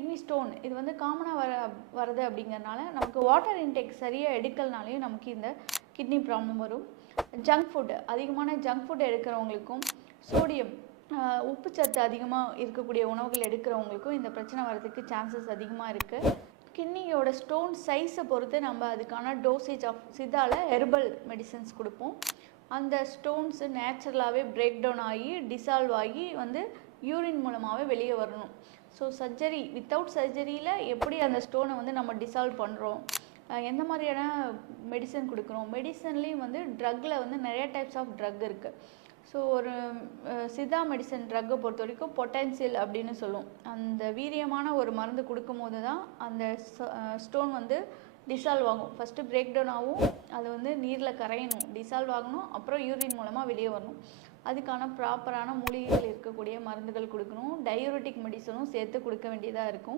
Kidney stone இது வந்து காமனாக வருது அப்படிங்கிறனால நமக்கு வாட்டர் இன்டேக் சரியாக எடுக்கலனாலையும் நமக்கு இந்த கிட்னி ப்ராப்ளம் வரும். ஜங்க் ஃபுட்டு அதிகமான ஜங்க் ஃபுட் எடுக்கிறவங்களுக்கும் சோடியம் உப்புச்சத்து அதிகமாக இருக்கக்கூடிய உணவுகள் எடுக்கிறவங்களுக்கும் இந்த பிரச்சனை வர்றதுக்கு சான்சஸ் அதிகமாக இருக்குது. கிட்னியோட ஸ்டோன் சைஸை பொறுத்து நம்ம அதுக்கான டோசேஜ் ஆஃப் சித்தால ஹெர்பல் மெடிசன்ஸ் கொடுப்போம். அந்த ஸ்டோன்ஸு நேச்சுரலாகவே பிரேக் டவுன் ஆகி டிசால்வ் ஆகி வந்து யூரின் மூலமாகவே வெளியே வரணும். ஸோ சர்ஜரி வித்தவுட் சர்ஜரியில் எப்படி அந்த ஸ்டோனை வந்து நம்ம டிசால்வ் பண்ணுறோம், எந்த மாதிரியான மெடிசன் கொடுக்குறோம். மெடிசன்லேயும் வந்து ட்ரக்கில் வந்து நிறைய டைப்ஸ் ஆஃப் ட்ரக் இருக்குது. ஸோ ஒரு சித்தா மெடிசன் ட்ரக்கை பொறுத்த வரைக்கும் பொட்டன்சியல் அப்படின்னு சொல்லுவோம். அந்த வீரியமான ஒரு மருந்து கொடுக்கும்போது தான் அந்த ஸ்டோன் வந்து டிசால்வ் ஆகும். ஃபஸ்ட்டு பிரேக் டவுன் ஆகும், அது வந்து நீரில் கரையணும், டிசால்வ் ஆகணும், அப்புறம் யூரின் மூலமாக வெளியே வரணும். அதுக்கான ப்ராப்பரான மூலிகைகள் இருக்கக்கூடிய மருந்துகள் கொடுக்கணும். டயூரிட்டிக் மெடிசனும் சேர்த்து கொடுக்க வேண்டியதாக இருக்கும்.